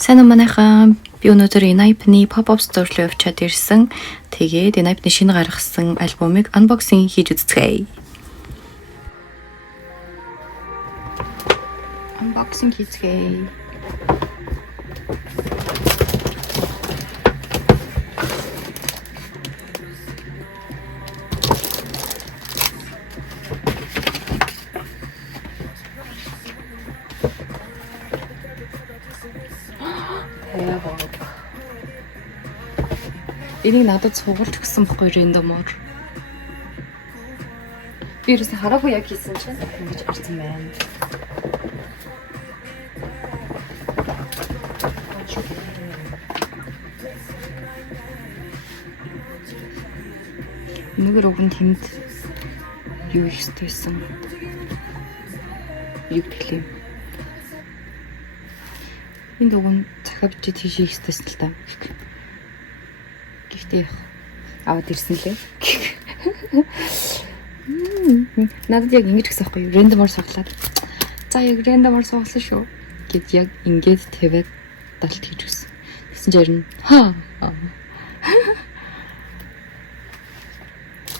Сайн уу манайхан. Би өнөөдөр Enhypen-ы pop-up store руу явчаад ирсэн. Тэгээд Enhypen-ы шинэ гаргасан альбомыг unboxing хийж үзье. Unboxing хийцгээе. Энийг надад цугулж өгсөн байхгүй рандомор. Би ерөөсө хараагүй яг хийсэн чинь ингэж гарсан байна. Нэгэр өгөн тэнд юу их стэйсэн. Юу гэлээ. Энд өгөн захавч тийш их стэйсэн л та. Гэхдээ аваад ирсэн лээ. Надад яг ингэж гэсэн байхгүй юу? Рандомор соглоод. За яг рандомор соглосон шүү. Гэт яг ингэж тавиад далт хийж өгсөн. Тэгсэн чинь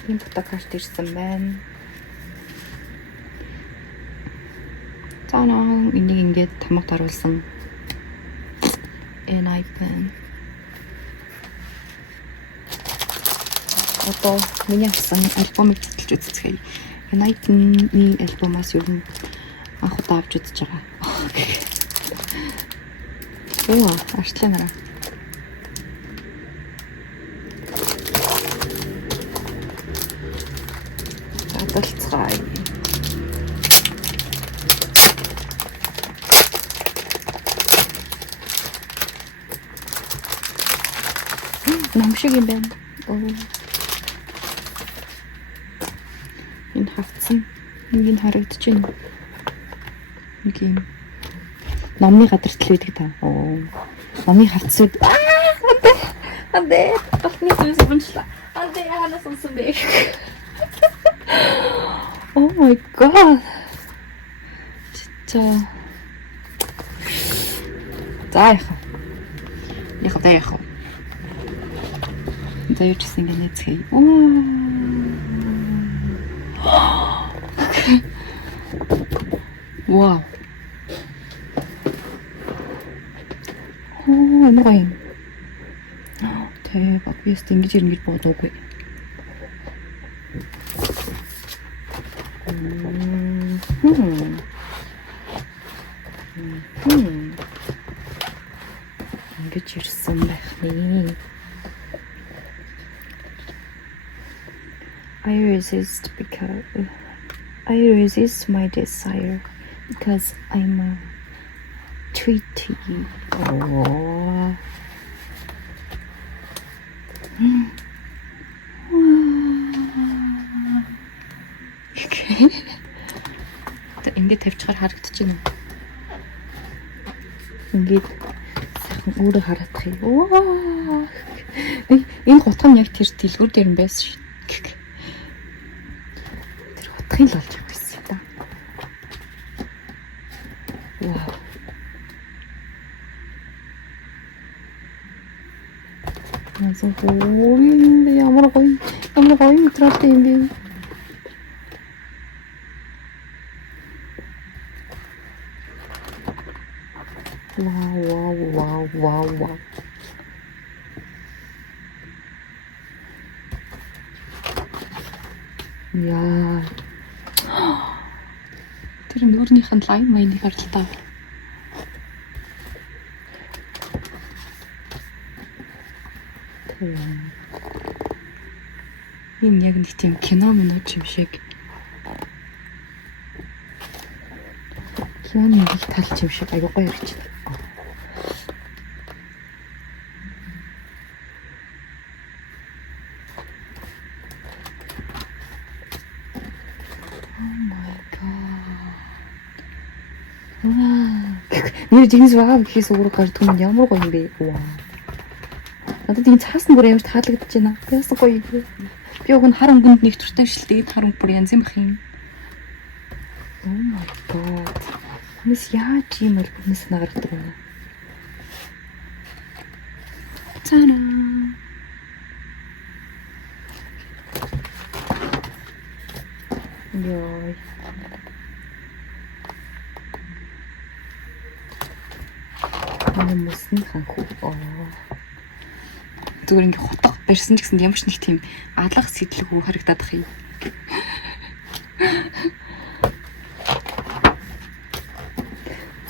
энэ фотокарт ирсэн байна. За энийг ингэж тамга даруулсан. Enhypen. Одоо миний авсан альбомыг цэцэлж үзье. Enhypen-ийн альбомоос юу н анх удаа авч үзэж байгаа. Оо, артлаа нараа. Задалцгаая. Намшиг юм байна. Энэ хавцсан нэг нь харагдаж байна. Нэг юм номны гадартал байдаг та. Номны хавцсууд Андэ тохны зүйлс бунчлаа. Андэ ханаас унсан бэ. Oh my god. За. Яхаа. За юусэн гэнэ цэй. Wow. Ano kayo? 대박. 위에서 땡기지 이런 게 보도록. ингэж ирсэн байх нэ. I resist my desire because I'm a treaty. Oh. Ингээд тавьчихаар харагдчихна. Ингээд сайхан өөрөө хараадах юм. Оо. Энэ гутган яг тэр дэлгүүр дээр юм байсан шүү. Тэр гутгын л болж байсан та. Вау. Яасан гоо ямар гоё мэтрэлтэй юм бэ? Wow. Яа. Тэр нүүрнийх нь лайн майныг харалтаа. Энэ яг нэг тийм кино минут юм шиг. Киноны нэг талч юм шиг аюу гоё харагдчихна. Нэр жинс ваа гэхээс өөр гардаг юм ямар гоё юм бэ? Ваа. Надад энэ цаасан бүр амар таалагдчихэж байна. Яасан гоё юм бэ? Би уг нь хар өнгөнд нэг туртай шилдэг хар өнгө бүр янз юм бах юм. Oh my god. Нэс яаж юм бол бүнэс нагардаг юм. Энэ мөсний ханхүү. Зүгээр ингээ хутга барьсан ч гэсэн ямар ч нэг тийм алга сэтлэггүй харагдаад ах юм.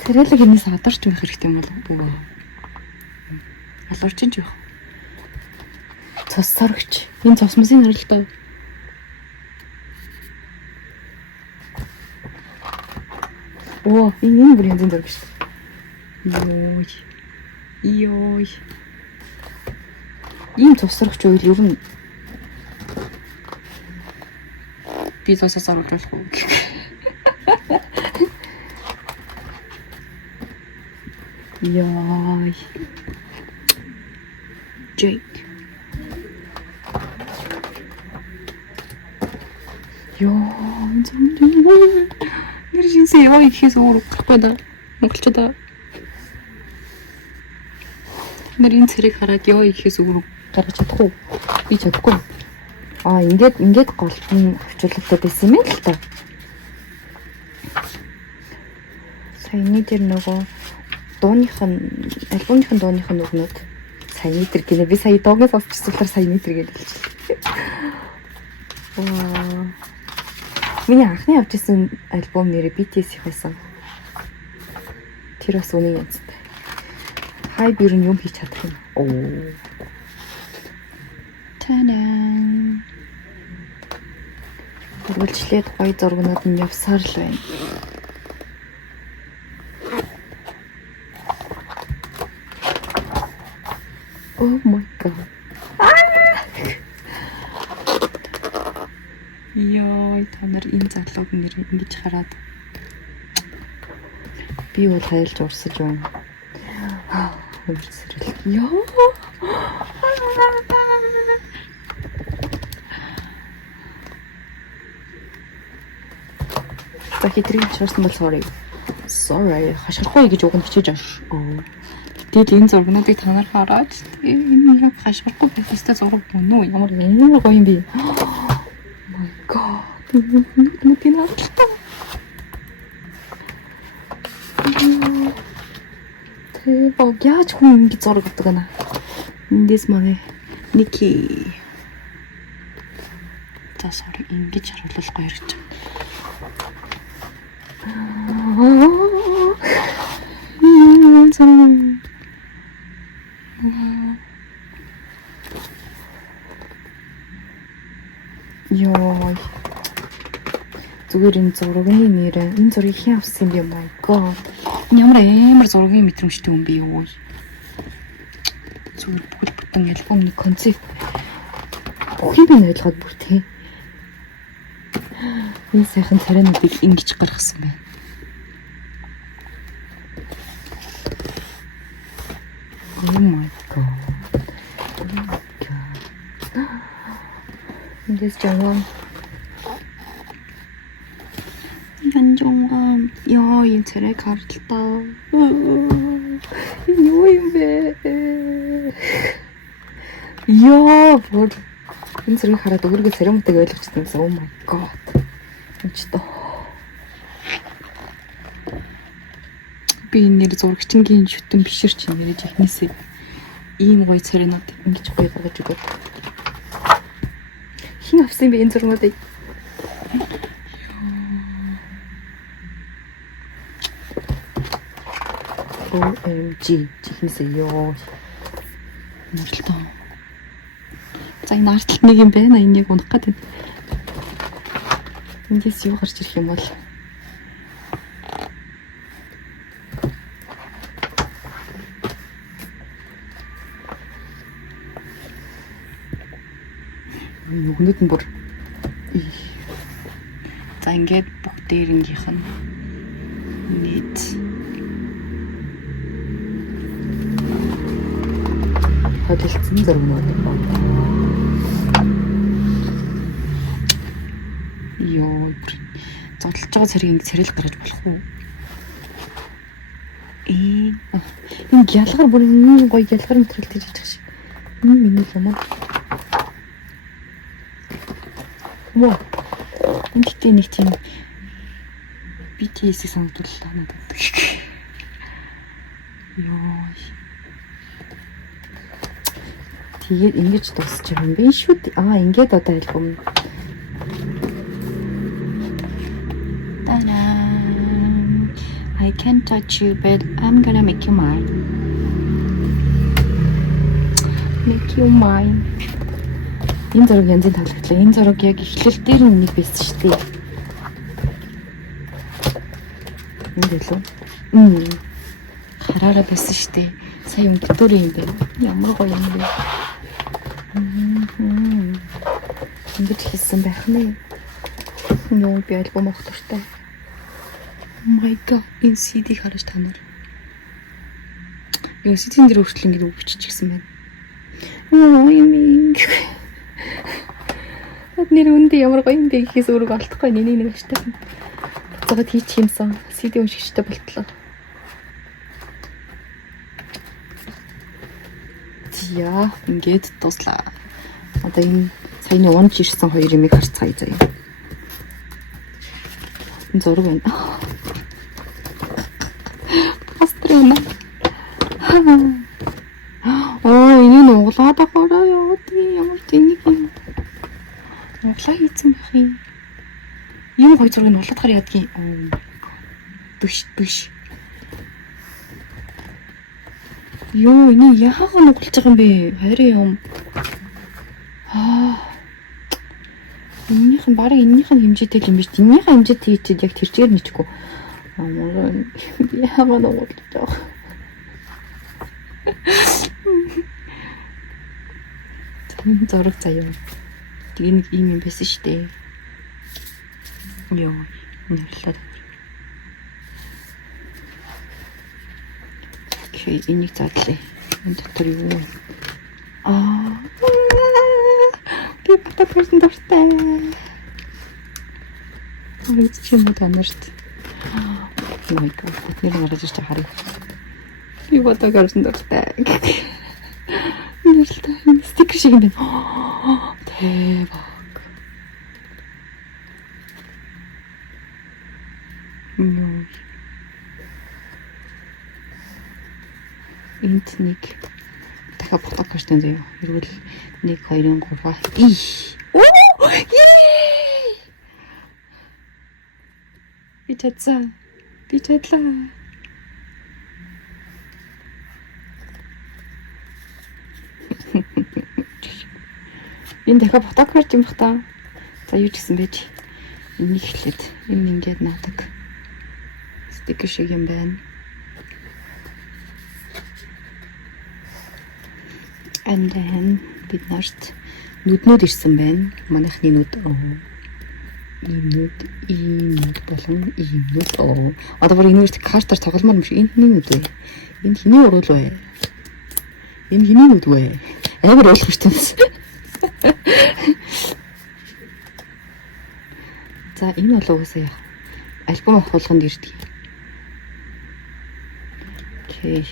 Царайлаг энэс адарч байх хэрэгтэй юм бол алуурч юм жоох. Цус сорогч. Энэ цусмсын харилтай. Энэ бүр янзын зураг шүү. Йой. Ийм цусрагч үйл ер нь би цусаа зарлуулах уу? Йой. Jake. Нэр шинсээ яваа гэхээс өөр гарахгүй да. Монголчуудаа нарийн цэрэг хараад яваа гэхээс өөр гаргаж чадахгүй. Би чадахгүй. Ингээд голтон авчруулагдаад байсан юм л та. Саяны дээр нөгөө альбомынхын дууных нь өгнөд саяны дээр гинэ би сая доогоос авчихсан саяны дээр гэж хэлсэн. Миний анхны авчихсан альбом нэрээ BTS байсан. Тэр бас үнэн янзтай. Хай би юу хийж чадах юм. Танаа. Үргэлжлээд гоё зургнууд нь явсаар л байна. Oh my god. Йой, та нар энэ залууг нэр ингэж хараад би бол хайлж урсаж байна. Хөөсрөл. Йоо. За хэтрийг чурсан бол sorry. Sorry. Хашгирахгүй гэж уг нь хичээж байгаа. Тэгэл энэ зургнуудыг та нар хараад энэ яг хашгирахгүй байх ёстой зураг мөн үү? Ямар гоё юм бэ? My god. Нүдний хаталтай. Тэвээ яаж хүн ингэ зураг авдаг гэнэ? This money. Nikki. За sorry ингэж харуулахгүй ярьж байна. Йой. Зүгээр энэ зургийн нэр энэ зургийг хэн авсан юм бэ? My god. Ямар амар зургийн мэдрэмжтэй юм бэ юу? Зүгээр бүхэл бүтэн альбомны концепт. Бүхий би ойлгоод бүр тээ. Энэ сайхан царайнуудыг ингэж гаргасан байна. Oh my god. This 정원. 현종감. 야, 이 쟤네 가르쳤다. 이거인데. 이야, 뭘. энэ хараад өөрийгөө царимтайг ойлгочихсон гэсэн. Oh my god. Өчтөө. Би энэ нэр зурагчингийн шүтэн бишэр чинь нэрэж ихнээсээ ийм гоё царинууд ингэж гоё гаргаж өгöd. Хин авсан бэ энэ зургуудыг? OMG чихнэсээ ёо. Нартал. За энэ арталт нэг юм байна. Энийг унах гэдэг. Эндээс юу гарч ирэх юм бол? Нүгнүүд нь бүр. За ингээд бүгдээрнгийнх нь нийт хөдөлсөн зургууд байна. Йоо, зодтолж байгаа цэрэг ингэ царил гаргаж болох уу? Энэ ялгар бүр энэ гоё ялгар мэтрэл гэж хэлж шиг. Энэ миний юм аа. Мөө. Энд нэг тийм BTS-ийг санагдууллаа надад. Ёо. Тэгээд ингэж дуусч байгаа юм биш шүү дээ. Ингээд одоо альбом. I can't touch you, but I'm gonna make you mine. Make you mine. Энэ зураг янзын тавлагдлаа. Энэ зураг яг эхлэл дээр нэг байсан шүү дээ. Энэ лөө. Хараараа байсан шүү дээ. Сая өнгөтөр юм бэ. Ямар гоё юм бэ. Ингэж хийсэн байх нэ. Юу би альбом авах дуртай. Oh my god, энэ CD-г хараж та нар. Яа, CD-н дээр хүртэл ингэ үг биччихсэн байна. Юм. Нэр үндэ ямар гоё юм бэ гэхээс өөрөг олдохгүй нэг аштай. Буцаагаад хийчих юмсан. CD уншигчтай болтлоо. Яа, ингээд дуслаа. Одоо энэ саяны унж ирсэн хоёр юмыг харцгаая заяа. Энэ зураг байна. Пастрана. Энэ углаад ахаараа яа тий ямар тэнэг юм. Углаа хийцэн байх юм. Ийм гоё зургийг улаадахаар яадгийн. Биш. Ёо, энэ яагаад нугалж байгаа юм бэ? Хайрын юм. Энийхэн бараг энийхэн хэмжээтэй юм биш. Энийхэн хэмжээтэй хийчихэд яг тэр чигээр нэчгүй. Яагаад нугалж байгаа? Энэ зураг заяа. Тэгээд ийм юм байсан шүү дээ. Ёо, нэрлээ. Окей, энийг задлаа. Энэ дотор юу вэ? Би фотографийн дуртай. Оройд ч юм уу танарт. Oh my god, бидний гараж ирж харъя. Би фотографийн дуртай. Нэрлээ. Стикер шиг юм байна. Тэваг. Энд нэг дахиад фотографтай заяа. Эргүүл 1 2 3. Би чадсан. Би чадлаа. Энэ дахиад фотограф юм бах та. За юу ч гэсэн байж. Энийг эхлээд энэ ингээд наадаг. Стикер шиг юм байна. And then бид нарт нүднүүд ирсэн байна. Манайхны нүд ийм нүд болон ийм нүд. Одоо бүр энэ үрт картаар тогломоор юм шиг энэ нүд вэ? Энэ хиний урал вэ? Энэ хиний нүд вэ? Амар ойлгомжтой. За энэ бол уусаа яа. Альбом авахлаханд ирдэг. Окей.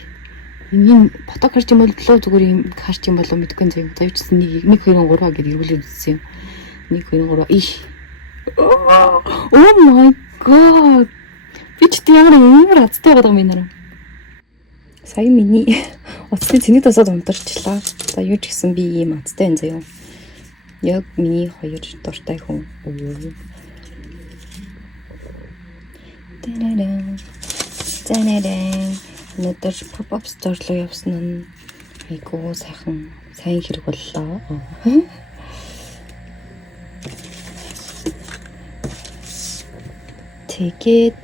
Энэ фото харж юм бол зүгээр юм харж юм болов мэдгүй заяа. За юу ч гэсэн 1 2 3 гэдээ эргүүлээд үзсэн юм. 1 2 3 иш. Oh my god. Би ч ямар азтай байгаа юм нэрэ. Сая миний оцны цэнийг тасаад унтарчлаа. За юу ч гэсэн би ийм азтай юм заяа. Яг миний хоёр дуртай хүн. Өнөөдөр pop-up store руу явсан нь айгуу сайн хэрэг боллоо. Тэгээд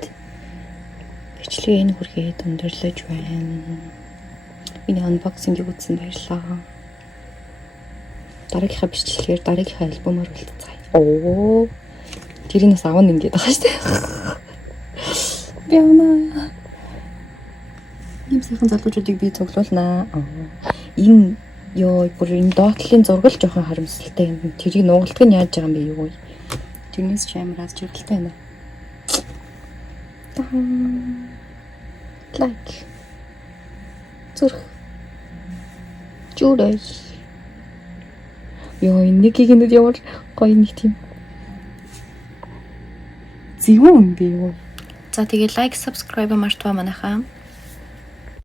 бичлэгээ энэ хүргээд өндөрлөж байна. Миний unboxing-ийг үзсэн баярлалаа. Дараагийнхаа бичлэгээр дараагийнхаа альбомоор уулзцгаая. Тэрийнээс авах ингээд байгаа шүү дээ. Би авнаа. Ийм сайхан залуучуудыг би цуглуулнаа. Энэ бүр энэ доотлын зураг л жоохон харамсалтай юм. Тэрийг нугалдаг нь яаж байгаа юм бэ юу? Тэрнээс ч амар аз жаргалтай байна. Лайк. Зүрх. Журай. Энэ нэгийг нь ямар гоё нэг тийм. Зэвүүн би юу? За тэгээ лайк, subscribe мартваа манайхаа.